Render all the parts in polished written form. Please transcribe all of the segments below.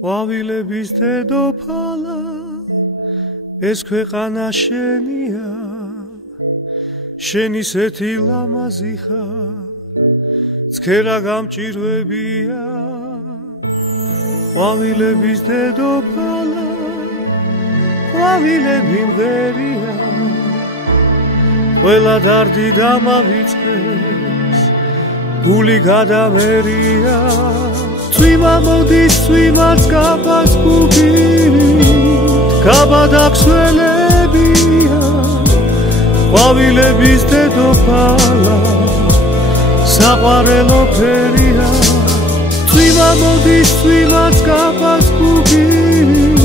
ყვავილების დედოფალა ეს ქვეყანა შენია შენ ისეთი ლამაზი ხარ ცქერა გამჭირვებია ყვავილების დედოფალა ყვავილები მღერია ყველა დარდი დამავიწყეს გული გადამერია წვიმა მოდის წვიმაც კაფას გუბით გაბადაქსველებია ყვავილების დედოფალა საყვარელო ფერია წვიმა მოდის წვიმაც კაფას გუბით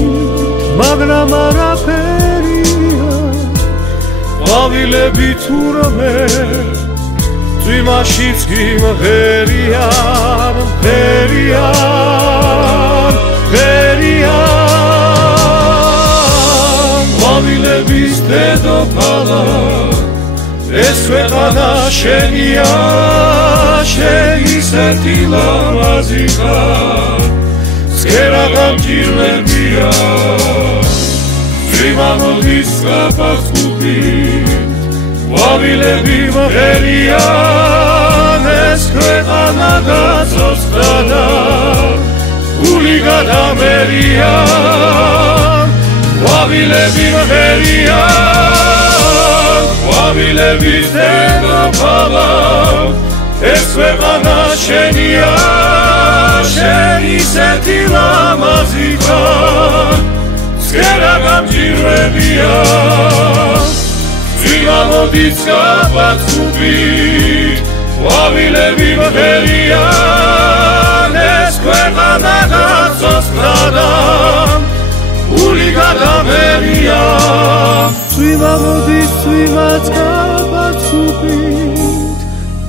მაგრამ არაფერია ყვავილები თურმე წვიმაშიც კი მღერიან მღერიან მღერიან ყვავილების დედოფალა ეს ქვეყანა შენია შენ ისეთი ლამაზი ხარ ცქერა გამჭირვებია წვიმა მოდის კაფას გუბით ყვავილები მღერიან ეს ქვეყანა გაწოცხლა და გული გადამერია ყვავილები მღერიან ყვავილების დედოფალა ეს ქვეყანა შენია შენ ისეთი ლამაზი ხარ ცქერა გამჭირვებია წვიმა მოდის კაფას გუბით ყვავილები მღერიან ეს ქვეყანა გაწოცხლა და გული გადამერია წვიმა მოდის წვიმაც კაფას გუბით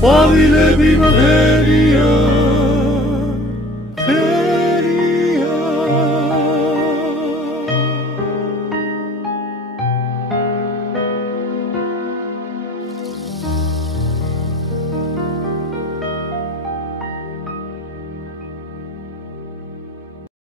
ყვავილები მღერიან